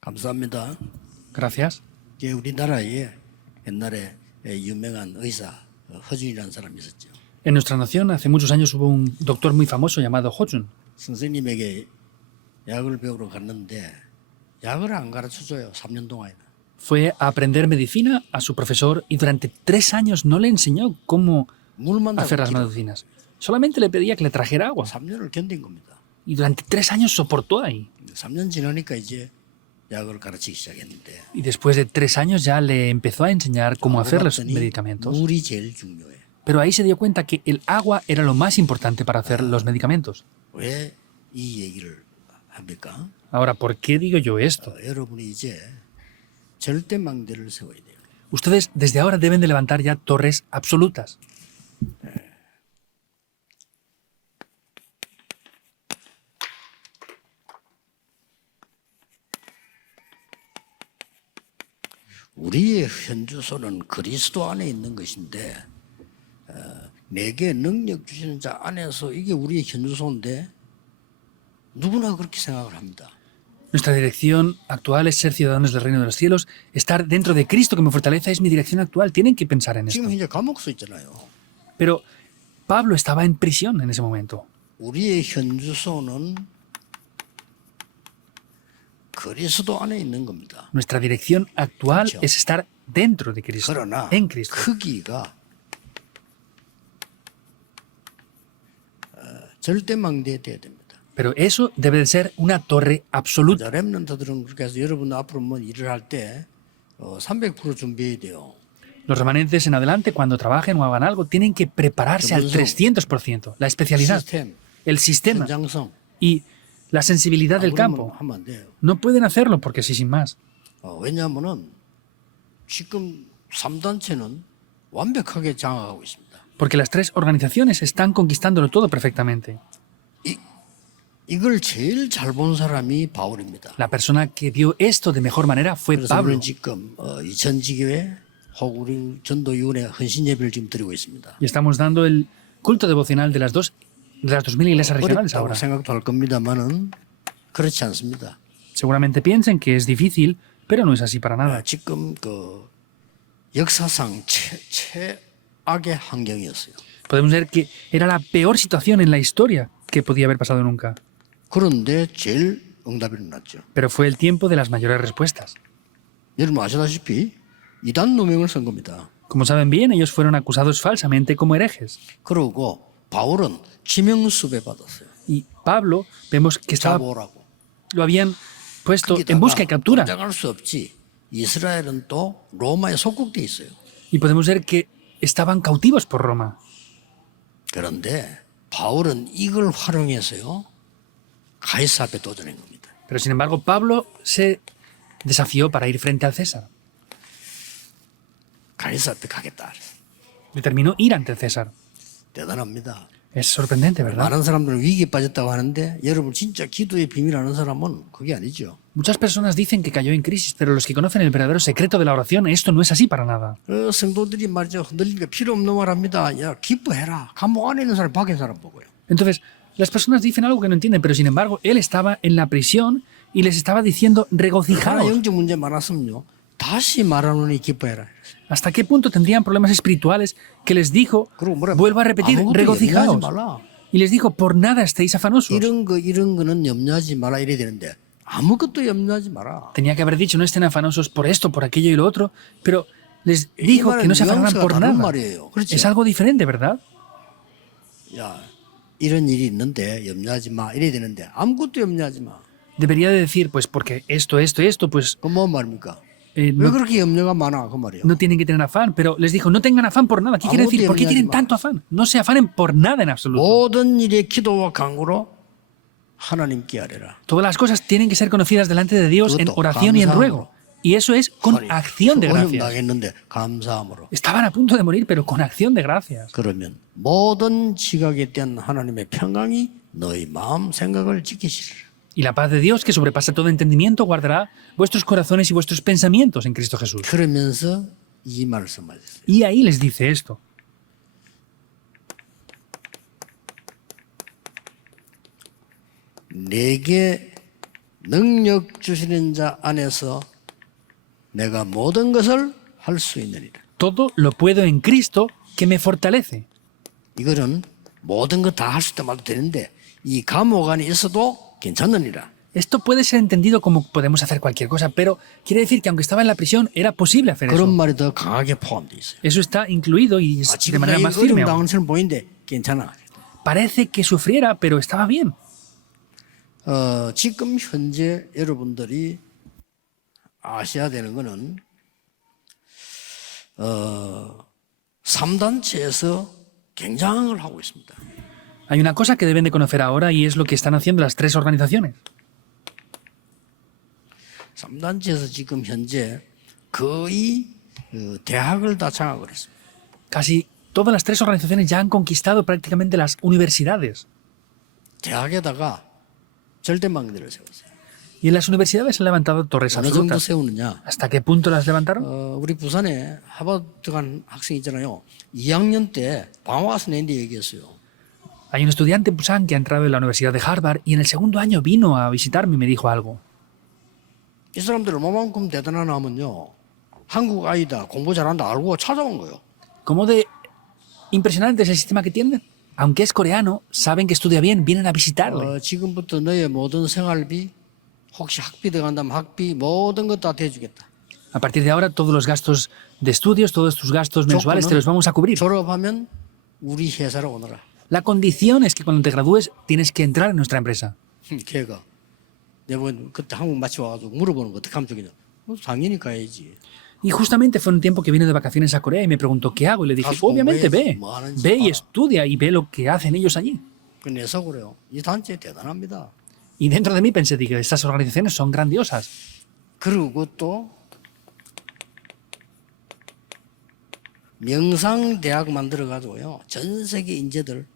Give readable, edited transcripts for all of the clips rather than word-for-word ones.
감사합니다. Gracias. 이제 우리나라에 옛날에 유명한 의사 허준이라는 사람이 있었죠. En nuestra nación hace muchos años hubo un doctor muy famoso llamado Ho-Jun. 선생님에게 약을 배우러 갔는데 약을 안 가르쳐줘요. 3년 동안이나. Fue a aprender medicina a su profesor y durante 3 años no le enseñó cómo 물만 hacer las 달고 medicinas. Solamente le pedía que le trajera agua. 3년을 견딘 겁니다. Y durante 3 años soportó ahí. 3년 지나니까 이제 약을 가르치기 시작했는데 Y después de 3 años ya le empezó a enseñar cómo hacer los 봤더니 medicamentos. 물이 제일 중요해. Pero ahí se dio cuenta que el agua era lo más importante para hacer los medicamentos. 왜 이 얘기를 합니까? Ahora, ¿por qué digo yo esto? 여러분이 이제 절대망대를 세워야 돼요. Ustedes desde ahora deben de levantar ya torres absolutas. 우리의 현주소는 그리스도 안에 있는 것인데 내게 능력 주시는 자 안에서 이게 우리의 현주소인데 누구나 그렇게 생각을 합니다. Nuestra dirección actual es ser ciudadanos del reino de los cielos. Estar dentro de Cristo que me fortalece es mi dirección actual. Tienen que pensar en esto. 지금 현재 감옥서 있잖아요. Pero Pablo estaba en prisión en ese momento. 우리의 현주소는 그리스도 안에 있는 겁니다. Nuestra dirección actual 그렇죠. es estar dentro de Cristo, 그러나 en Cristo. 크기가 절대망대에 돼야 됩니다. Pero eso debe de ser una torre absoluta. 렘넌트들은 그렇게 해서 여러분 앞으로 뭐 일을 할 때 300% 준비해야 돼요. Los remanentes en adelante, cuando trabajen o hagan algo, tienen que prepararse al 300%. La especialidad, 시스템, el sistema 현장성 y la sensibilidad del 그러면 campo. 하면 안 돼요. No pueden hacerlo porque sí, sin más. 왜냐하면은 지금 3단체는 완벽하게 장악하고 있습니다. Porque las 3 organizaciones están conquistándolo todo perfectamente. 이걸 제일 잘 본 사람이 바울입니다. La persona que vio esto de mejor manera fue 그래서 Pablo. 우리는 지금 이천지교회 혹 우리 전도위원회 헌신 예배를 지금 드리고 있습니다. Y estamos dando el culto devocional de las 2000 iglesias regionales 어렵다고 ahora. 생각도 할 겁니다만은 그렇지 않습니다. Seguramente piensen que es difícil, pero no es así para nada. 지금 그 역사상 최악의 환경이었어요. Podemos ver que era la peor situación en la historia que podía haber pasado nunca. 그런데 제일 응답이 일어났죠. Pero fue el tiempo de las mayores respuestas. 여러분 아시다시피 이단 누명을 쓴 겁니다. Como saben bien, ellos fueron acusados falsamente como herejes. 그러고 바울은 지명수배 받았어요. Y Pablo, vemos que 잡아오라고. lo habían puesto en busca y captura. 당장할 수 없지. 이스라엘은 또 로마에 속국돼 있어요. Y podemos ver que estaban cautivos por Roma. 그런데 바울은 이걸 활용해서요. 가이사 앞에 도전한 겁니다. Pero sin embargo, Pablo se desafió para ir frente al César. 가이사 앞에 가겠다. Determinó ir ante el César. 대단합니다. Es sorprendente, ¿verdad? 많은 사람들은 위기에 빠졌다고 하는데 여러분 진짜 기도의 비밀 아는 사람은 그게 아니죠. Muchas personas dicen que cayó en crisis, pero los que conocen el verdadero secreto de la oración, esto no es así para nada. 성도들이 말이죠. 흔들리니까 필요 없는 말 합니다. 야 기뻐해라. 감옥 안에 있는 사람 밖에 있는 사람 보고요. Entonces, las personas dicen algo que no entienden, pero sin embargo, él estaba en la prisión y les estaba diciendo 하나 regocijaos. 영적 문제 많았으면요. 다시 말하노니 기뻐해라. ¿Hasta qué punto tendrían problemas espirituales que les dijo, 그리고 뭐라 vuelvo a repetir, 아무것도 regocijaos? 염려하지 말라. Y les dijo, por nada estéis afanosos. 이런 거는 염려하지 마라 이래야 되는데 아무것도 염려하지 마라. Tenía que haber dicho, no estén afanosos por esto, por aquello y lo otro, pero les dijo que no se afanaran por 다른 nada. 말이에요. 그렇죠? Es algo diferente, ¿verdad? 야 이런 일이 있는데 염려하지 마 이래야 되는데 아무것도 염려하지 마. Debería de decir, pues porque esto, pues 그건 뭔 말입니까? 왜 no, 그렇게 염려가 많아 그 말이에요. no tienen que tener afán, pero les dijo, no tengan afán por nada. ¿Qué quiere decir? ¿Por qué tienen tanto afán? No se afanen por nada en absoluto. 모든 일의 기도와 간구로 하나님께 아뢰라. Todas las cosas tienen que ser conocidas delante de Dios en 그것도 oración y en 감사함으로. ruego. Y eso es con acción de 오염 gracias. 당했는데 감사함으로. Estaban a punto de morir, pero con acción de gracias. 그러면 모든 지각에 대한 하나님의 평강이 너희 마음 생각을 지키시리라. Y la paz de Dios, que sobrepasa todo entendimiento, guardará vuestros corazones y vuestros pensamientos en Cristo Jesús. 그러면서 이 말씀하셨어요. Y ahí les dice esto. 내게 능력 주시는 자 안에서 내가 모든 것을 할 수 있느니라. Todo lo puedo en Cristo que me fortalece. 이거는 모든 것 다 할 수 있다 말도 되는데 이 감옥 안에 있어도 괜찮느니라. Esto puede ser entendido como podemos hacer cualquier cosa, pero quiere decir que aunque estaba en la prisión era posible hacer 그런 eso. 말이 더 강하게 포함되어 있어요. Eso está incluido y es de 지금 manera 이 más 어려움 firme. aún. 당한 것처럼 보이는데 괜찮아. Parece que sufriera, pero estaba bien. 지금 현재 여러분들이 아셔야 되는 거는 3단체에서 경쟁을 하고 있습니다. Hay una cosa que deben de conocer ahora y es lo que están haciendo las tres organizaciones. 3단체에서 지금 현재 거의 대학을 다 장악을 했습니다. Casi todas las tres organizaciones ya han conquistado prácticamente las universidades. 대학에다가 절대망대를 세웠어요. Y en las universidades han levantado torres 어느 정도 absolutas. 세우느냐? ¿Hasta qué punto las levantaron? 우리 부산에 하버드 간 학생 있잖아요. 2학년 때 방학 와서 내는데 얘기했어요. Hay un estudiante en Busan que ha entrado en la Universidad de Harvard y en el segundo año vino a visitarme y me dijo algo. 이 사람들 얼마만큼 대단하나 하면요. 한국 아이다, 공부 잘한다 알고 찾아온 거예요. ¿Cómo de impresionante es el sistema que tienen? Aunque es coreano, saben que estudia bien, vienen a visitarle. 지금부터 너의 모든 생활비, 혹시 학비 들어간다면 학비 모든 것 다 대주겠다. A partir de ahora, todos los gastos de estudios, todos tus gastos mensuales te los vamos a cubrir. 졸업하면 우리 회사로 오너라. La condición es que cuando te gradúes tienes que entrar en nuestra empresa. 걔가 내가 그때 한국 마치 와가지고 물어보는 거 어떻게 하면 좋겠냐. 당연히 가야지. Y justamente fue un tiempo que vine de vacaciones a Corea y me preguntó qué hago. Y le dije, Gasto, obviamente ve, ve, ha는지 ve y 봐라. estudia y ve lo que hacen ellos allí. 그래서 그래요. 이 단체 대단합니다. Y dentro de mí pensé, dije, estas organizaciones son grandiosas. 그리고 또 명상대학 만들어가지고요. 전 세계 인재들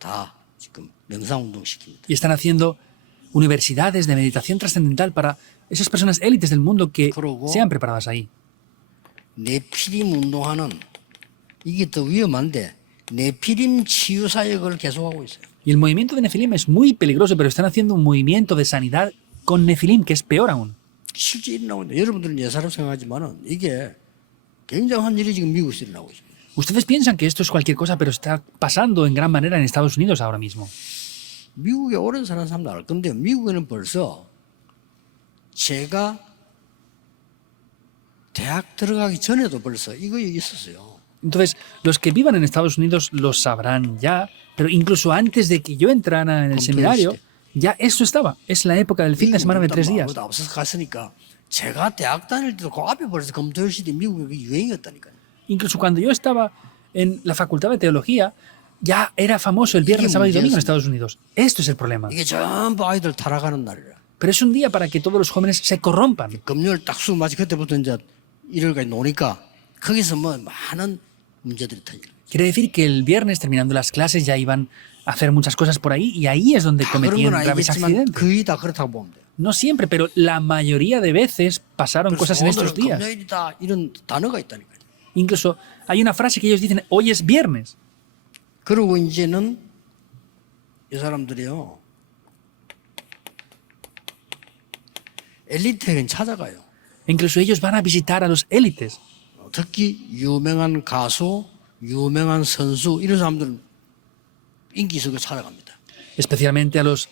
다 지금 명상운동 시킵니다. Y están haciendo universidades de meditación trascendental para esas personas élites del mundo que 그러고 sean preparadas ahí. 네피림 운동하는 이게 더 위험한데 네피림 치유 사역을 계속하고 있어요. Y el movimiento de Nefilim es muy peligroso, pero están haciendo un movimiento de sanidad con Nefilim, que es peor aún. 실제 일어나고 있는데 여러분들은 예사로 생각하지만은 이게 굉장한 일이 지금 미국에서 일어나고 있습니다. Ustedes piensan que esto es cualquier cosa, pero está pasando en gran manera en Estados Unidos ahora mismo. 미국에 오래 사는 사람도 알 건데 미국에는 벌써 제가 대학 들어가기 전에도 벌써 이거 있었어요. Entonces, los que vivan en Estados Unidos lo sabrán ya, pero incluso antes de que yo entrara en el seminario, ya esto estaba. Es la época del fin de semana de 3 días. 앞서서 갔으니까 제가 대학 다닐 때도 그 앞에 벌써 검토일 시대 미국에 그게 유행이었다니까요. Incluso cuando yo estaba en la facultad de teología, ya era famoso el viernes, sábado y domingo en Estados Unidos. Esto es el problema. 이게 전부 아이들 타락하는 날이라. Pero es un día para que todos los jóvenes se corrompan. 금요일 딱 수업 마치 그때부터 이제 일요일까지 노니까 거기서 뭐 많은 문제들이 터지는. Quiere decir que el viernes, terminando las clases, ya iban a hacer muchas cosas por ahí y ahí es donde 다 그런 cometían 건 graves 알겠지만 accidentes. 거의 다 그렇다고 보면 돼요. No siempre, pero la mayoría de veces pasaron cosas en estos días. 금요일이다 이런 단어가 있다니까요. Incluso hay una frase que ellos dicen, hoy es viernes. 그리고 이제는 이 사람들이요 엘리트에겐 찾아가요. Incluso ellos van a visitar a los élites. 특히 유명한 가수, 유명한 선수 이런 사람들은 인기 속에 찾아갑니다. Especialmente a los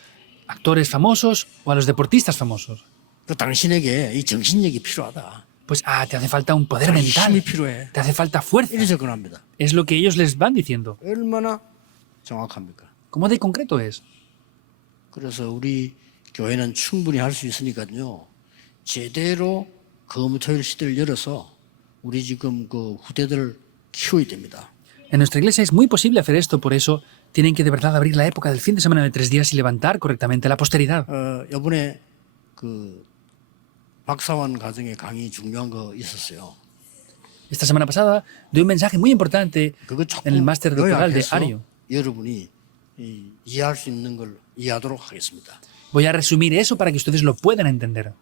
actores famosos o a los deportistas famosos. 그 당신에게 이 정신력이 필요하다. Pues, te hace falta un poder 힘이 mental. 필요해. Te hace falta fuerza. 이래 접근합니다. Es lo que ellos les van diciendo. 얼마나 정확합니까? ¿Cómo de concreto es? 그래서 우리 교회는 충분히 할 수 있으니까요. 제대로 검토일 시대를 열어서 우리 지금 그 후대들을 키워야 됩니다. En nuestra iglesia es muy posible hacer esto, por eso tienen que de verdad abrir la época del fin de semana de 3 días y levantar correctamente la posteridad. 이번에 그 박사원 과정에 강의 중요한 거 있었어요. Esta semana pasada di un mensaje muy importante 그거 en el 조금 máster doctoral de 요약해서 Ario. 여러분이 이해할 수 있는 걸 이해하도록 하겠습니다. Voy a resumir eso para que ustedes lo puedan entender.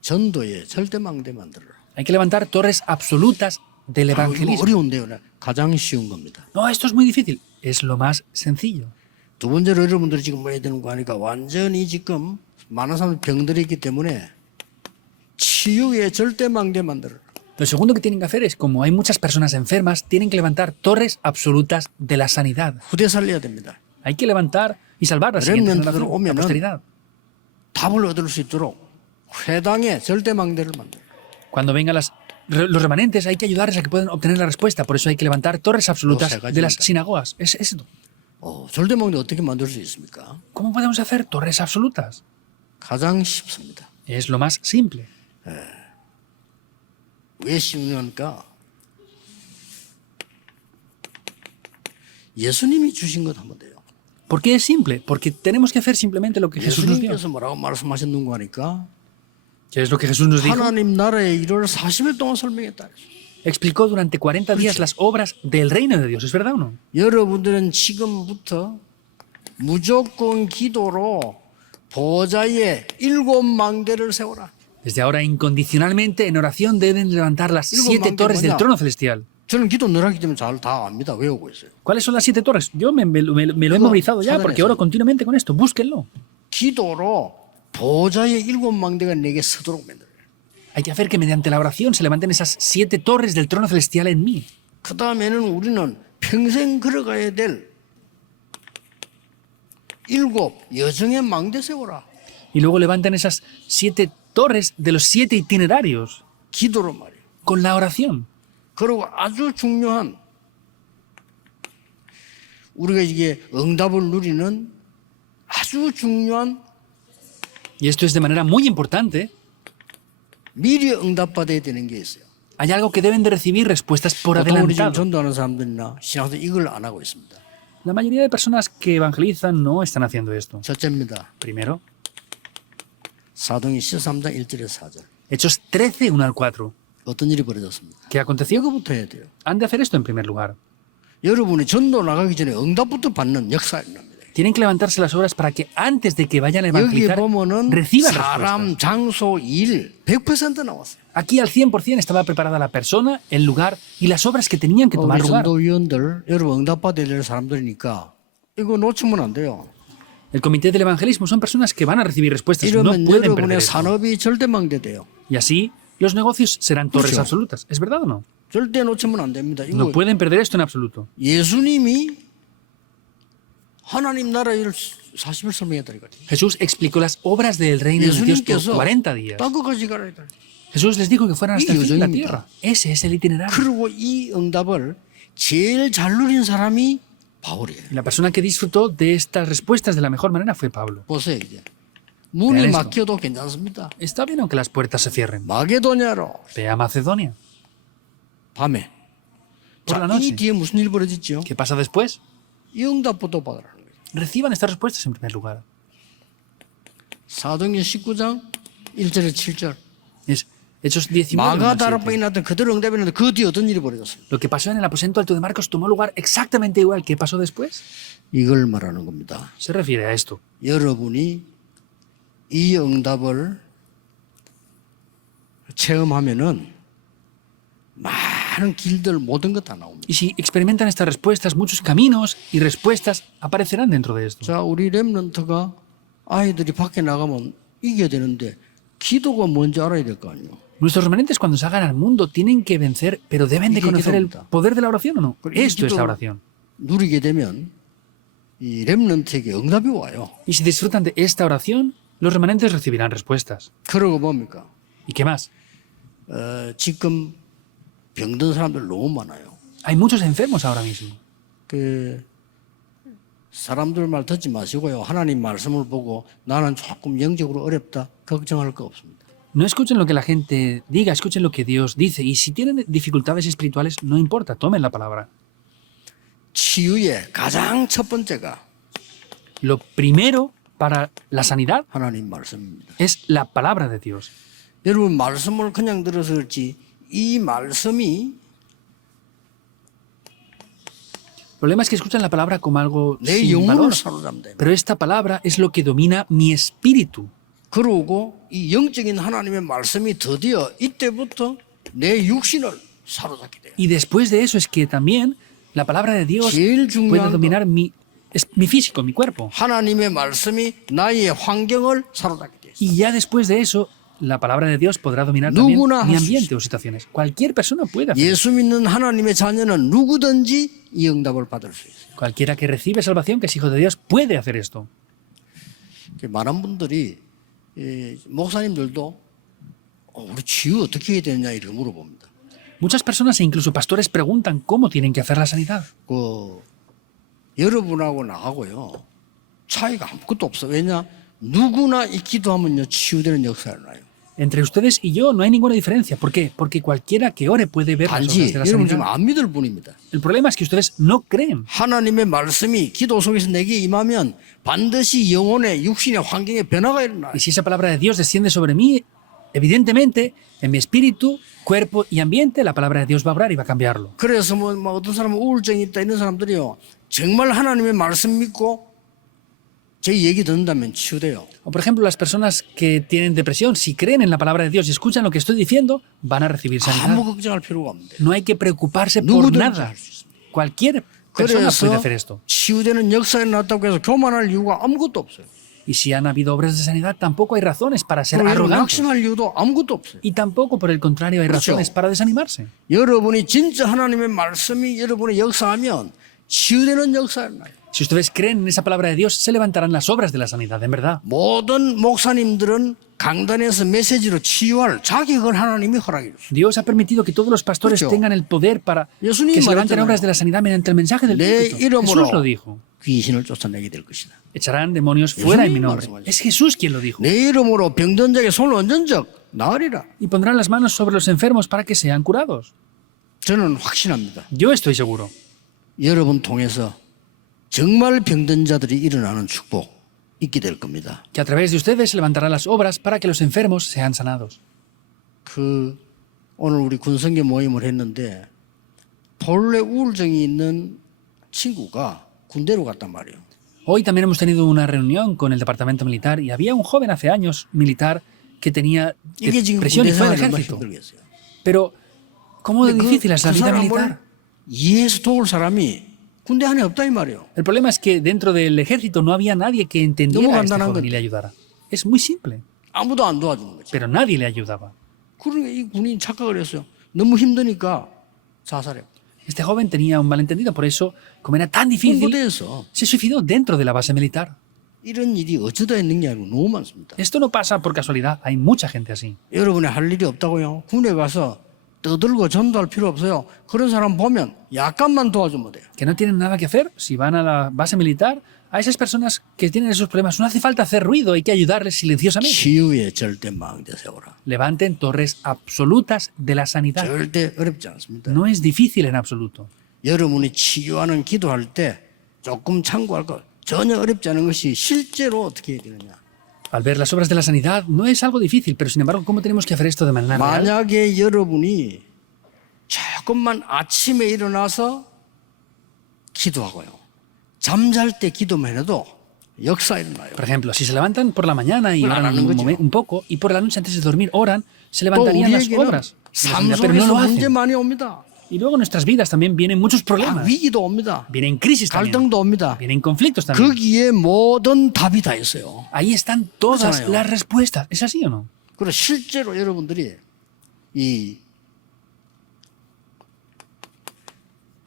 전도에 절대망대 만들어라. Hay que levantar torres absolutas del 이거 evangelismo. 어려운데요. 가장 쉬운 겁니다. No, esto es muy difícil. Es lo más sencillo. 두 번째로 여러분들이 지금 뭐 해야 되는 거 하니까 완전히 지금 많은 사람들 병들이 있기 때문에 치유의 절대망대 만들어. Lo segundo que tienen que hacer es, como hay muchas personas enfermas, tienen que levantar torres absolutas de la sanidad. 후대 살려야 됩니다. Hay que levantar y salvar la siguiente generación, la posteridad. 답을 얻을 수 있도록 회당의 절대망대를 만들어. Cuando vengan los remanentes, hay que ayudarles a que puedan obtener la respuesta. Por eso hay que levantar torres absolutas de las sinagogas. Es esto. 절대망대 어떻게 만들 수 있습니까? ¿Cómo podemos hacer torres absolutas? 가장 쉽습니다. Es lo más simple. 왜 쉬우냐니까 예수님이 주신 것 하면 돼요. ¿Por qué es simple? Porque tenemos que hacer simplemente lo que Jesús nos dio. 예수님께서 뭐라고 말씀하셨는가 하니까 ¿Qué es lo que Jesús nos dijo? 하나님 나라의 일을 40일 동안 설명했다. Explicó durante 40 días las obras del reino de Dios. ¿Es verdad o no? 여러분들은 지금부터 무조건 기도로 보좌에 7망대를 세워라. Desde ahora, incondicionalmente, en oración, deben levantar las 7 torres del trono celestial. 저는 기도 늘 하기 때문에 잘 다 압니다. 외우고 있어요. ¿Cuáles son las 7 torres? Yo me lo he memorizado ya porque oro continuamente con esto. Búsquenlo. 기도로 보좌의 7망대가 내게 서도록 만들어요. Hay que hacer que mediante la oración se levanten esas 7 torres del trono celestial en mí. 그 다음에는 우리는 평생 걸어가야 될 7 여정의 망대 세워라. Y luego levanten esas 7 torres de los 7 itinerarios 기도로 말이에요. con la oración. 그리고 아주 중요한 우리가 이게 응답을 누리는 아주 중요한 Y esto es de manera muy importante. 미리 응답받아야 되는 게 있어요. Hay algo que deben de recibir respuestas por 보통 우리 지금 adelantado. 전도하는 사람들이나 신학생 이걸 안 하고 있습니다. La mayoría de personas que evangelizan no están haciendo esto. 첫째입니다. Primero, 사도행전 13장 1절에서 4절. Hechos 13, 1 al 4. 어떤 일이 벌어졌습니까? ¿Qué aconteció? 이거부터 해야 돼요. Han de hacer esto en primer lugar. 여러분이 전도 나가기 전에 응답부터 받는 역사가 일어납니다. Tienen que levantarse las obras para que antes de que vayan a 여기 evangelizar 보면은 reciban 사람, respuestas. 장소, 일 100% 나왔어요. Aquí al 100% estaba preparada la persona, el lugar y las obras que tenían que tomar 우리 lugar. 전도위원들 여러분 응답받아야 될 사람들이니까 이거 놓치면 안 돼요. El comité del evangelismo son personas que van a recibir respuestas, no 이러면 pueden perder 여러분의 esto. 산업이 절대망대돼요. Y así los negocios serán torres 그렇죠. absolutas. ¿Es verdad o no? 절대 놓치면 안 됩니다. No 이거 pueden perder esto en absoluto. 예수님이 하나님 나라 일을 40일 설명했다니까요. Jesús explicó las obras del reino de Dios por 예수님께서 40 días. 땅끝까지 가라 했다. Jesús les dijo que fueran hasta el fin de la 요정입니다. tierra. Ese es el itinerario. 그리고 이 응답을 제일 잘 누린 사람이 바울이에요. Y la persona que disfrutó de estas respuestas de la mejor manera fue Pablo. 보세요 이제 문이 Vean esto. 막혀도 괜찮습니다. Está bien aunque las puertas se cierren. 마게도냐로 Ve a Macedonia. 밤에. Por 자, la noche. 이 뒤에 무슨 일이 벌어졌죠? ¿Qué pasa después? 이 응답부터 받으라는 거예요. Reciban estas respuestas en primer lugar. 사도행전 19장 1절에 7절. Es Hechos 19. 1 al 마가다락방에 7. 났던 그대로 응답했는데 그 뒤에 어떤 일이 벌어졌어요? Lo que pasó en el aposento alto de Marcos tomó lugar exactamente igual. ¿Qué pasó después? 이걸 말하는 겁니다. Se refiere a esto. 여러분이 이 응답을 체험하면은 많은 길들 모든 것 다 나옵니다. Y si experimentan estas respuestas, muchos caminos y respuestas aparecerán dentro de esto. 자, 우리 렘넌트가 아이들이 밖에 나가면 이겨야 되는데 기도가 뭔지 알아야 될 거 아니에요. Nuestros remanentes cuando salgan al mundo tienen que vencer, pero deben de I게 conocer el 기도입니다. poder de la oración o no. 이 Esto es la 기도를 oración. 누리게 되면 이 렘넌트에게 응답이 와요. Y si disfrutan de esta oración, los remanentes recibirán respuestas. 그러고 뭡니까? ¿Y qué más? 지금 병든 사람들 너무 많아요. Hay muchos enfermos ahora mismo. 그 사람들 말 듣지 마시고요. 하나님 말씀을 보고 나는 조금 영적으로 어렵다 걱정할 거 없습니다. No escuchen lo que la gente diga, escuchen lo que Dios dice. Y si tienen dificultades espirituales, no importa, tomen la palabra. 치유의 가장 첫 번째가 Lo primero para la sanidad 하나님 말씀입니다. es la palabra de Dios. 여러분 말씀을 그냥 들어서 그렇지 이 말씀이 El problema es que escuchan la palabra como algo 내 sin 영혼을 valor. 사로잡는다. Pero esta palabra es lo que domina mi espíritu. 그러고 이 영적인 하나님의 말씀이 드디어 이때부터 내 육신을 사로잡게 돼요. Y después de eso es que también la palabra de Dios 제일 puede 중요한 거, dominar mi físico, mi cuerpo. 하나님의 말씀이 나의 환경을 사로잡게 돼요. Y ya después de eso, la palabra de Dios podrá dominar también 누구나 mi 할 수 ambiente o situaciones. Cualquier persona puede hacer. 예수 믿는 하나님의 자녀는 누구든지 이 응답을 받을 수 있어요. Cualquiera que recibe salvación, que es hijo de Dios, puede hacer esto. 많은 분들이 목사님들도 우리 치유 어떻게 해야 되느냐 이렇게 물어봅니다. Muchas personas e incluso pastores preguntan cómo tienen que hacer la sanidad. 여러분하고 나하고요 차이가 아무것도 없어. 왜냐? 누구나 이 기도하면요 치유되는 역사가 나요. Entre ustedes y yo no hay ninguna diferencia. ¿Por qué? Porque cualquiera que ore puede ver las obras 단지 de la 여러분 지금 sanidad. 안 믿을 뿐입니다. El problema es que ustedes no creen. 하나님의 말씀이 기도 속에서 내게 임하면 반드시 영혼의 육신의 환경에 변화가 일어나요. Y si esa palabra de Dios desciende sobre mí, evidentemente, en mi espíritu, cuerpo y ambiente, la palabra de Dios va a obrar y va a cambiarlo. 그래서 뭐 어떤 사람은 우울증이 있다 이런 사람들이요 정말 하나님의 말씀 믿고 제 얘기 듣는다면 치유돼요. O por ejemplo, las personas que tienen depresión, si creen en la palabra de Dios y escuchan lo que estoy diciendo, van a recibir 아무 sanidad. 걱정할 필요가 없는데. No hay que preocuparse por 누구든지 nada. 할 수 있습니다. Cualquier persona puede 그래서 hacer esto. 치유되는 역사가 났다고 해서 교만할 이유가 아무것도 없어요. Y si han habido obras de sanidad, tampoco hay razones para ser 그리고 arrogantes. 낙심할 이유도 아무것도 없어요. Y tampoco, por el contrario, hay 그렇죠. razones para desanimarse. 여러분이 진짜 하나님의 말씀이 여러분의 역사하면 치유되는 역사가 나요. Si ustedes creen en esa palabra de Dios, se levantarán las obras de la sanidad, en verdad. 모든 목사님들은 강단에서 메시지로 치유할 자격을 하나님이 허락해 줬어요. Dios ha permitido que todos los pastores 그렇죠. tengan el poder para 예수님이 que se levanten 말했잖아요. obras de la sanidad mediante el mensaje del 내 púlpito. 이름으로 Jesús lo dijo. 귀신을 쫓아내게 될 것이다. Echarán demonios fuera en mi nombre. 말씀하셨어요. Es Jesús quien lo dijo. 내 이름으로 병든 자에게 손을 얹은 적 나으리라. Y pondrán las manos sobre los enfermos para que sean curados. 저는 확신합니다. Yo estoy seguro 여러분 통해서 정말 병든 자들이 일어나는 축복 있게 될 겁니다. que a través de ustedes se levantarán las obras para que los enfermos sean sanados. 오늘 우리 군성교 모임을 했는데 본래 우울증이 있는 친구가 군대로 갔단 말이에요. Hoy también hemos tenido una reunión con el departamento militar y había un joven hace años militar que tenía 이게 지금 depresión y 군대 fue al 생활이 얼마나 ejército. 힘들겠어요. Pero, ¿cómo de difícil es la vida 사람을 militar? 이해해서 도울 사람이 군대 안에 없다 이 말이에요. El problema es que dentro del ejército no había nadie que entendiera a este 간단한 joven y 건데. le ayudara. Es muy simple, 아무도 안 도와주는 거죠. pero nadie le ayudaba. 그러니까 이 군인 착각을 했어요. 너무 힘드니까 자살해요. Este joven tenía un malentendido, por eso, como era tan difícil, 군부대에서 se suicidó dentro de la base militar. 이런 일이 어쩌다 있는 게 아니고 너무 많습니다. Esto no pasa por casualidad, hay mucha gente así. 여러분이 할 일이 없다고요? 군에 가서 떠들고 전도할 필요 없어요. 그런 사람 보면 약간만 도와주면 돼요. Que no tienen nada que hacer, si van a la base militar, a esas personas que tienen esos problemas no hace falta hacer ruido, hay que ayudarles silenciosamente. 치유의 절대 망대 세워라. Levanten torres absolutas de la sanidad. 절대 어렵지 않습니다. No es difícil en absoluto. 여러분이 치유하는 기도할 때 조금 참고할 것 전혀 어렵지 않은 것이 실제로 어떻게 해야 되느냐. Al ver las obras de la sanidad no es algo difícil, pero sin embargo, ¿cómo tenemos que hacer esto de manera real? 만약에 여러분이 조금만 아침에 일어나서 기도하고요. 잠잘 때 기도만 해도 역사 일어나요. Por ejemplo, si se levantan por la mañana y Bueno, oran hablando un poco, y por la noche antes de dormir oran, se 또 levantarían las 우리에게는 obras. 삶 Pero no 속에서 lo 문제 hacen. 많이 옵니다. Y luego en nuestras vidas también vienen muchos problemas. 위기도 옵니다. Vienen crisis también. 갈등도 옵니다. Vienen conflictos también. 거기에 모든 답이 다 있어요. Ahí están todas 그렇잖아요. las respuestas. ¿Es así o no? 그리고 실제로 여러분들이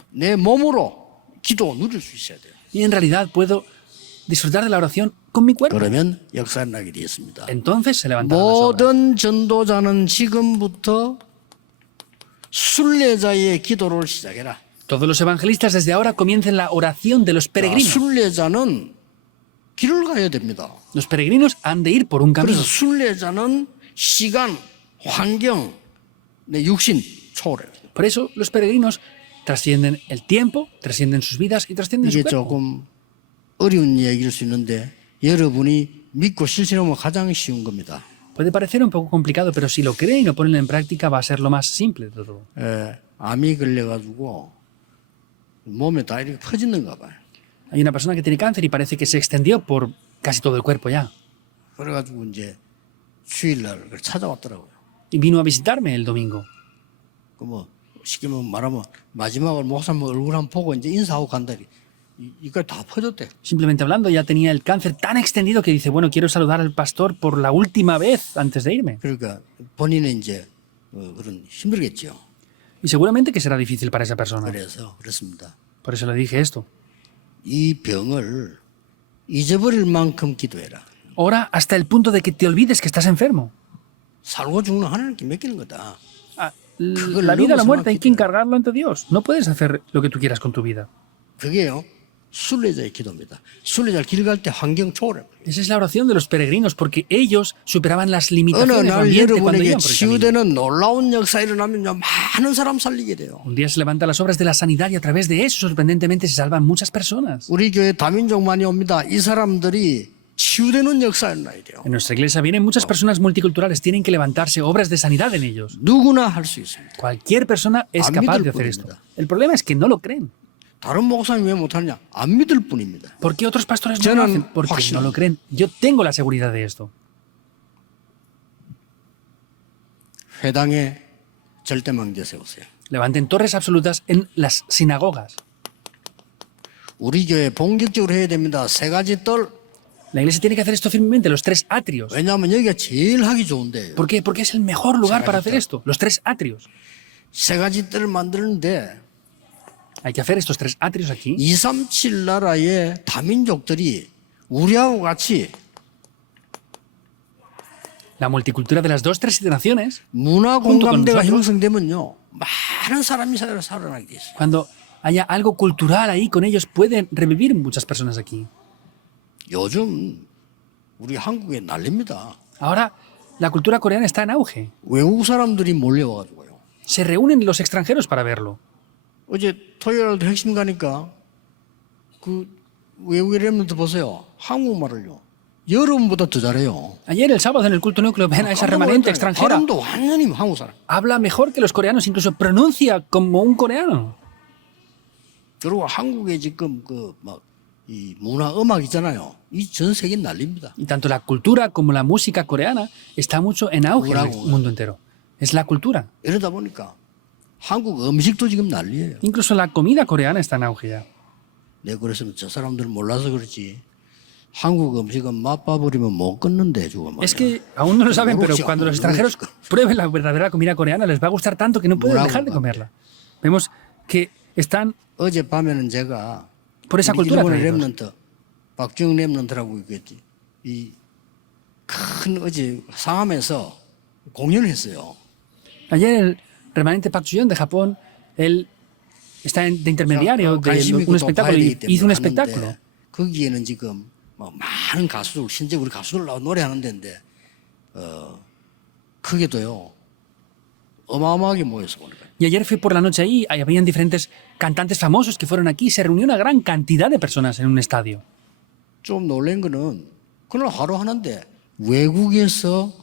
내 몸으로 기도 누릴 수 있어야 돼요. Y en realidad puedo disfrutar de la oración con mi cuerpo. 그러면 역사가 나게 되었습니다. Entonces se levantarán las obras. 모든 전도자는 지금부터 순례자의 기도를 시작해라. Todos los evangelistas desde ahora comiencen la oración de los 자, peregrinos. 순례자는 길을 가야 됩니다. Los peregrinos han de ir por un camino. 그래서 순례자는 시간, 환경, 내 육신 초월해요. Por eso los peregrinos trascienden el tiempo, trascienden sus vidas y trascienden su 이게 cuerpo. 조금 어려운 얘기일 수 있는데 여러분이 믿고 실천하면 가장 쉬운 겁니다. Puede parecer un poco complicado, pero si lo creen y lo ponen en práctica va a ser lo más simple de todo. 암이 걸려가지고 몸에 다 이렇게 퍼지는가 봐요. Hay una persona que tiene cáncer y parece que se extendió por casi todo el cuerpo ya. 그래가지고 이제 주일날 그걸 찾아왔더라고요. Y vino a visitarme el domingo. 그 뭐 쉽게 말하면 마지막으로 목사님 얼굴 한번 보고 이제 인사하고 간다. 이걸 다 퍼졌대. Simplemente hablando, ya tenía el cáncer tan extendido que dice, bueno, quiero saludar al pastor por la última vez antes de irme. 그러니까 본인은 이제 그런 힘들겠죠. Y seguramente que será difícil para esa persona. 그래서 그렇습니다. Por eso le dije esto. 이 병을 잊어버릴 만큼 기도해라. Ora hasta el punto de que te olvides que estás enfermo. 살고 죽는 하나님께 맡기는 거다. Ah, la vida o la muerte hay que encargarlo ante Dios. No puedes hacer lo que tú quieras con tu vida. 그게요. 순례자의 기도입니다. 순례자 길 갈 때 환경 초월해. Esa es la oración de los peregrinos, porque ellos superaban las 어느 limitaciones del 날 ambiente cuando 여러분에게 iban por el camino. 치유되는 놀라운 역사 일어나면요 많은 사람 살리게 돼요. Un día se levantan las obras de la sanidad y a través de eso, sorprendentemente, se salvan muchas personas. 우리 교회 다민족 많이 옵니다. 이 사람들이 치유되는 역사 일어나야 돼요. En nuestra iglesia vienen muchas personas multiculturales, tienen que levantarse obras de sanidad en ellos. 누구나 할 수 있습니다. Cualquier persona es 안 capaz 믿을 de hacer esto. 뿐입니다. El problema es que no lo creen. 다른 목사님 왜 못하느냐? 안 믿을 뿐입니다. ¿Por qué otros pastores no 저는 lo hacen? Porque 확신합니다. no lo creen. Yo tengo la seguridad de esto. 회당에 절대망대 세우세요. Levanten torres absolutas en las sinagogas. 우리 교회 본격적으로 해야 됩니다. 세 가지 뜰. La iglesia tiene que hacer esto firmemente, los tres atrios. 왜냐하면 여기가 제일 하기 좋은데 ¿Por qué? Porque es el mejor lugar para hacer esto, los tres atrios. 세 가지 뜰을 만드는데 Hay que hacer estos tres atrios aquí. 237 나라의 다민족들이 우리하고 같이 La multicultura de las dos, tres naciones, 문화 junto con 공감대가 nosotros. 형성되면요 많은 사람이 살아나게 돼 있어요. Cuando haya algo cultural ahí con ellos, pueden revivir muchas personas aquí. 요즘 우리 한국에 난립니다. Ahora, la cultura coreana está en auge. 외국 사람들이 몰려와가지고요. Se reúnen los extranjeros para verlo. 어제 토요일도 핵심 가니까 그 외국의 랩런트 보세요. 한국말을요. 여러분보다 더 잘해요. Ayer, el sábado, en el culto núcleo, ven a esa remanente extranjera. 발음도 완전히 한국 사람. Habla mejor que los coreanos, incluso pronuncia como un coreano. 그리고 한국에 지금 그 막 이 문화 음악 있잖아요. 이 전 세계 난립니다. Y tanto la cultura como la música coreana está mucho en auge en el mundo entero. Es la cultura. 이러다 보니까 한국 음식도 지금 난리예요. Incluso la comida coreana está en auge ya. 네, 그래서 저 사람들 몰라서 그렇지. 한국 음식은 맛봐버리면 못 끊는데 주고 말이야. Es que aún no lo saben, pero cuando los extranjeros prueben la verdadera comida coreana les va a gustar tanto que no pueden dejar de comerla. Vemos que están 어젯밤에는 제가 por esa cultura 일본의 atraídos. 랩런트 박주영 랩런트라고 있겠지. 이 큰 어제 상암에서 공연을 했어요. Ayer el remanente Park Ju-yeon de Japón, él está de intermediario de un espectáculo y hizo un espectáculo. 거기에는 지금 뭐 많은 가수들, 실제 우리 가수들 나와 노래하는 데인데 그게도요 어마어마하게 모여서 보니까. Y ayer fui por la noche ahí, ahí habían diferentes cantantes famosos que fueron aquí, se reunió una gran cantidad de personas en un estadio. 좀 놀란 거는 그날 하루 하는데 외국에서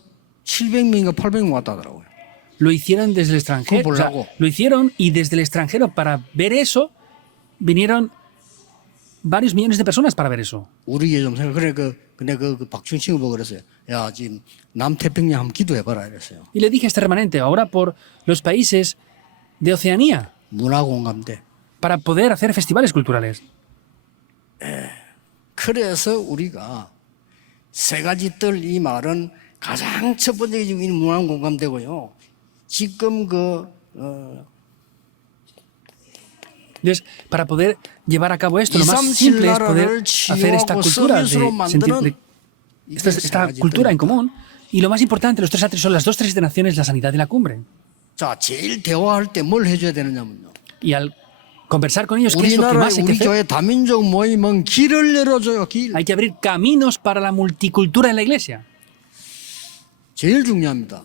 700명인가 800명 왔다 하더라고요. Lo hicieron desde el extranjero. O sea, lo hicieron y desde el extranjero para ver eso vinieron varios millones de personas para ver eso. 우리 좀 생각 그래 근데 그 박충 친구 보고 그랬어요. 야 지금 남태평양 한번 기도해봐라 이랬어요. Y le dije a este remanente, ahora por los países de Oceanía, 문화 공감대. para poder hacer festivales culturales. 그래서 우리가 세 가지 뜰 이 말은 가장 첫 번째 지금 이 문화 공감대고요. 지금 Entonces, para poder llevar a cabo esto, lo más simple es poder hacer esta cultura, esta cultura en común. Y lo más importante, los tres atrios son las dos tres naciones, la sanidad y la cumbre. 자, 제일 대화할 때 뭘 해줘야 되느냐면요. Y al conversar con ellos, ¿qué es lo que más hay que 우리 hacer? 교회 다민족 모임은 길을 열어줘요. 길. Hay que abrir caminos para la multicultura en la iglesia. 제일 중요합니다.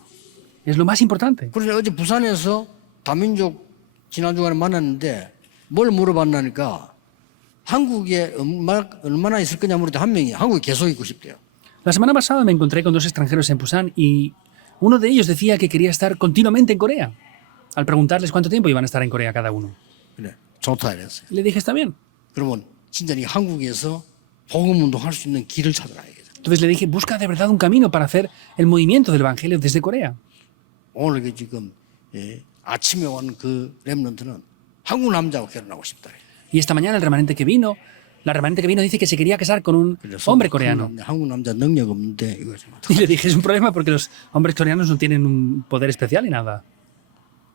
Es lo más importante. 그래서 어제 부산에서 다민족 지난주간에 만났는데 뭘 물어봤나니까 한국에 얼마나 있을 거냐 물었더니 한 명이 한국에 계속 있고 싶대요. La semana pasada me encontré con dos extranjeros en Busan y uno de ellos decía que quería estar continuamente en Corea. Al preguntarles cuánto tiempo iban a estar en Corea cada uno. 그래, 좋다 이랬어요. Le dije, está bien. 그러면 진짜 이 한국에서 복음 운동할 수 있는 길을 찾아라야겠다. Entonces le dije, busca de verdad un camino para hacer el movimiento del Evangelio desde Corea. 오늘 지금 아침에 온 그 렘넌트는 한국 남자하고 결혼하고 싶다. Y esta mañana el remanente que vino, la remanente que vino dice que se quería casar con un 그래서 hombre coreano. 한국 남자 능력 없는데 이거 좀 Y le dije, es un problema porque los hombres coreanos no tienen un poder especial ni nada.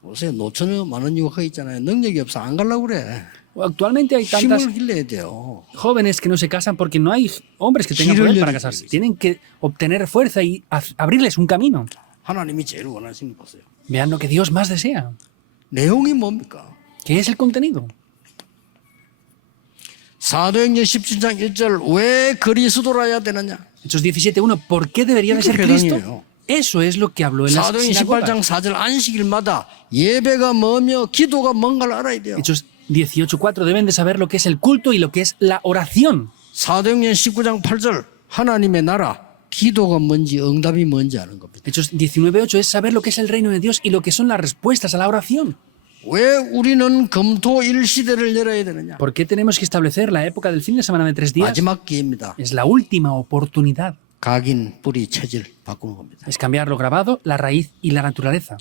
보세요. 노처녀 많은 이유가 있잖아요. 능력이 없어 안 가려고 그래. Actualmente hay tantas 힘을 길러야 돼요. jóvenes que no se casan porque no hay hombres que tengan poder para casarse. Tienen que obtener fuerza y abrirles un camino. 하나님이 제일 원하시는 거 보세요. Vean lo que Dios más desea. 내용이 뭡니까? ¿Qué es el contenido? 사도행전 17장 1절 왜 그리스도라야 되느냐? Hechos 17.1, ¿por qué debería de ser Cristo? Eso es lo que habló en las 사도행전 sinagogas. 18장 4절 안식일마다 예배가 뭐며 기도가 뭔가를 알아야 돼요. Hechos 18.4 deben de saber lo que es el culto y lo que es la oración. 사도행전 19장 8절 하나님의 나라 기도가 뭔지 응답이 뭔지 아는 겁니다. Hechos 19.8 es saber lo que es el reino de Dios y lo que son las respuestas a la oración. 왜 우리는 금토일 시대를 열어야 되느냐? ¿Por qué tenemos que establecer la época del fin de semana de 3 días? 마지막 기회입니다. Es la última oportunidad. 각인 뿌리 체질 바꾸는 겁니다. Es cambiar lo grabado, la raíz y la naturaleza.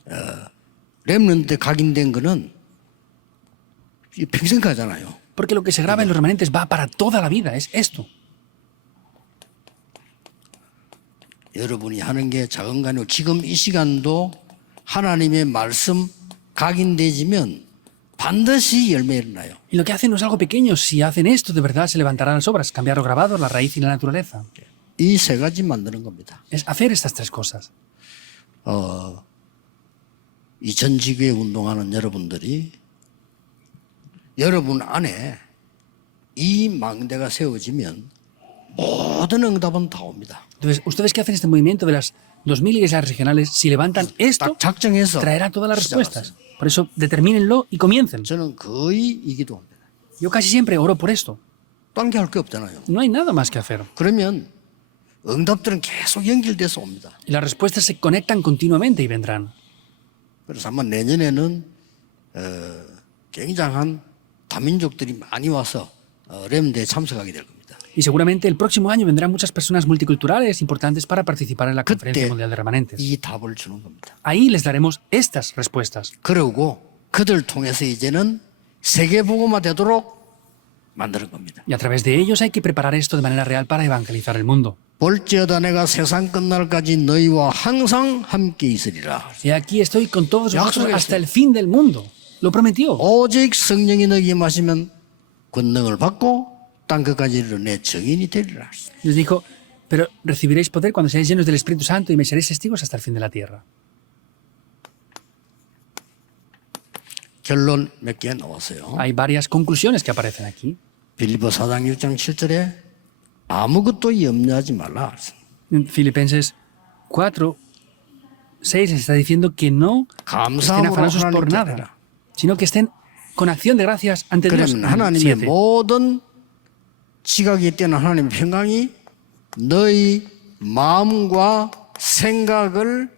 렘넌트 각인된 거는 평생 가잖아요. Porque lo que se graba en los remanentes va para toda la vida. Es esto. 여러분이 하는 게 작은 거 아니고 지금 이 시간도 하나님의 말씀 각인되지면 반드시 열매를 나요. Y lo que hacen no es algo pequeño. Si hacen esto, de verdad se levantarán las obras. Cambiar lo grabado, la raíz y la naturaleza. 이 세 가지 만드는 겁니다. Es hacer estas 3 cosas. 2000지교회 운동하는 여러분들이 여러분 안에 이 망대가 세워지면 모든 응답은 다 옵니다. Entonces, ustedes que hacen este movimiento de las 2000 iglesias regionales, si levantan esto, 딱 작정해서 traerá todas las respuestas. 시작하세요. Por eso, determínenlo y comiencen. 저는 거의 이 기도합니다. Yo casi siempre oro por esto. 딴 게 할 게 없잖아요. No hay nada más que hacer. 그러면 응답들은 계속 연결돼서 옵니다. Y las respuestas se conectan continuamente y vendrán. 그래서 아마 내년에는 굉장한 다민족들이 많이 와서 렘대에 참석하게 될 겁니다. Y seguramente el próximo año vendrán muchas personas multiculturales importantes para participar en la Conferencia 그때 Mundial de Remanentes. 이 답을 주는 겁니다. Ahí les daremos estas respuestas. 그러고 그들 통해서 이제는 세계복음화 되도록 만드는 겁니다. Y a través de ellos hay que preparar esto de manera real para evangelizar el mundo. 볼지어다 내가 세상 끝날까지 너희와 항상 함께 있으리라. Y aquí estoy con todos vosotros 약속했어요. hasta el fin del mundo. Lo prometió. 오직 성령이 너희에게 마시면 권능을 받고 땅 끝까지 이르러 내 증인이 되리라. Les dijo, pero recibiréis poder cuando seáis llenos del Espíritu Santo y me seréis testigos hasta el fin de la tierra. 결론 몇 개 나왔어요. Hay varias conclusiones que aparecen aquí. 빌립보 4장 6장 7절에 아무것도 염려하지 말라. En Filipenses 4, 6 les está diciendo que no estén 감사함으로 afanosos por 하나님께 nada, 하라. sino que estén con acción de gracias ante Dios. 그러면 하나님의 7. 모든 지각이 뛰어난 하나님의 평강이 너희 마음과 생각을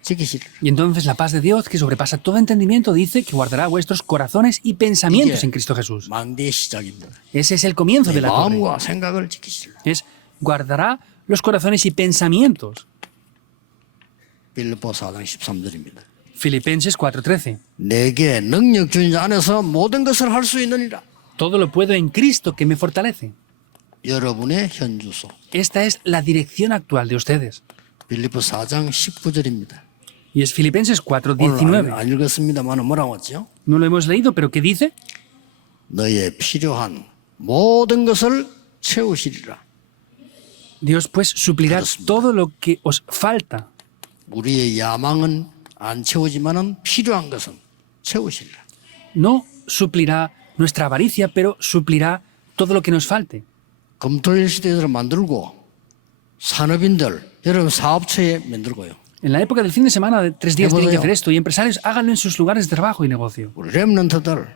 지키시리라. Y entonces la paz de Dios, que sobrepasa todo entendimiento, dice que guardará vuestros corazones y pensamientos en Cristo Jesús. 망대의 시작입니다. Ese es el comienzo de 내 la torre. 마음과 생각을 지키시리라. Es guardará los corazones y pensamientos. 빌립보 4장 13절입니다. Filipenses 4:13. 내게 능력 주인 자 안에서 모든 것을 할 수 있느니라. Todo lo puedo en Cristo que me fortalece. 여러분의 현주소. Esta es la dirección actual de ustedes. 빌립보 4장 19절입니다. Y es Filipenses 오늘 4:19. 안 읽었습니다만 뭐라고 했죠? No lo hemos leído, pero ¿qué dice? 너의 필요한 모든 것을 채우시리라. Dios pues suplirá 그렇습니다. todo lo que os falta. 우리의 야망은 안 채우지만은 필요한 것은 채우시리라. No suplirá nuestra avaricia, pero suplirá todo lo que nos falte. 금토일 시대를 만들고 산업인들 여러분 사업처에 만들고요. En la época del fin de semana de 3 días tienen que 해보세요. hacer esto y empresarios háganlo en sus lugares de trabajo y negocio. 우리 렘넌트들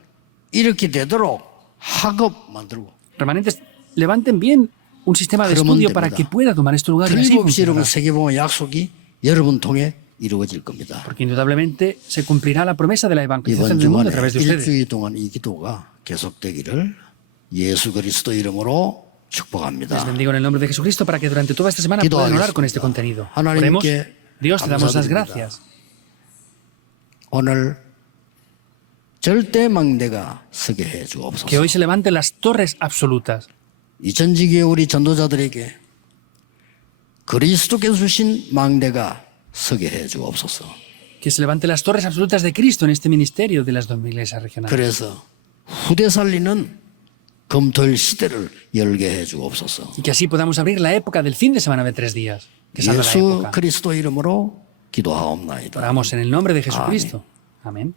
이렇게 되도록 학업 만들고 Remanentes, levanten bien un sistema de 그러면 estudio para 됩니다. que pueda tomar este lugar y así 틀림없이 여러분 funcionará. 세계복음의 약속이 여러분 통해 이루어질 겁니다. Porque indudablemente se cumplirá la promesa de la evangelización 이번 del mundo 주간에 a través de ustedes. 일주일 동안 이 기도가 계속되기를 예수 그리스도 이름으로 Les 축복합니다. bendigo en el nombre de Jesucristo para que durante toda esta semana puedan orar con este contenido. Oremos. 하나님께 Dios, te damos las 감사드립니다. gracias. 오늘 절대 망대가 서게 해 Que 주옵소서. hoy se levanten las torres absolutas. 이 전지기의 우리 전도자들에게 그리스도께서 주신 망대가 서게 해 주옵소서. Que se levanten las torres absolutas de Cristo en este ministerio de las 2000 iglesias regionales. 그래서 후대 살리는 금토일 시대를 열게 해 주옵소서. Y que así podamos abrir la época del fin de semana de 3 días. Que salga la 예수 época. 그리스도 이름으로 기도하옵나이다. Oramos en el nombre de Jesucristo. Amén.